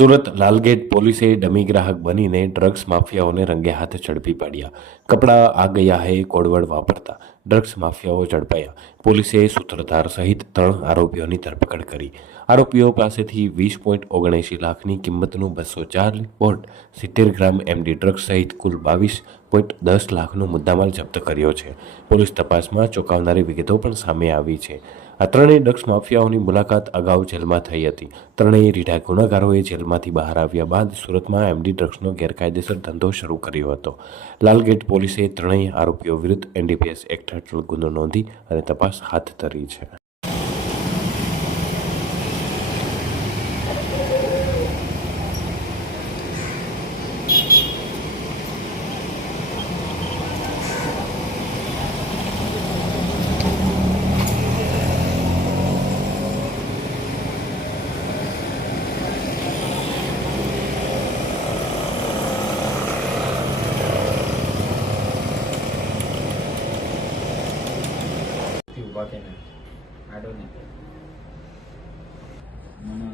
સુરત લાલગેટ પોલીસે ડમી ગ્રાહક બનીને ડ્રગ્સ માફિયાઓને રંગે હાથ ઝડપી પાડ્યા. કપડાં આ ગયા હે કોડવડ વાપરતા. ડ્રગ્સ માફિયાઓ ઝડપાયા. પોલીસે સૂત્રધાર સહિત ત્રણ આરોપીઓની ધરપકડ કરી. આરોપીઓ પાસેથી વીસ પોઈન્ટ ઓગણએંશી લાખની કિંમતનું બસો ચાર પોઈન્ટ સિત્તેર ગ્રામ એમડી ડ્રગ્સ સહિત કુલ બાવીસ પોઈન્ટ દસ લાખનો મુદ્દામાલ જપ્ત કર્યો છે. પોલીસ તપાસમાં ચોંકાવનારી વિગતો પણ સામે આવી છે. આ ત્રણેય ડ્રગ્સ માફિયાઓની મુલાકાત અગાઉ જેલમાં થઈ હતી. ત્રણેય રીઢા ગુનાગારોએ જેલમાંથી બહાર આવ્યા બાદ સુરતમાં એમડી ડ્રગ્સનો ગેરકાયદેસર ધંધો શરૂ કર્યો હતો. લાલગેટ પોલીસે ત્રણેય આરોપીઓ વિરુદ્ધ એનડીપીએસ એક્ટ હેઠળ ગુનો નોંધી અને તપાસ હાથ ધરી છે. ઊભા થઈને આડો નહીં મને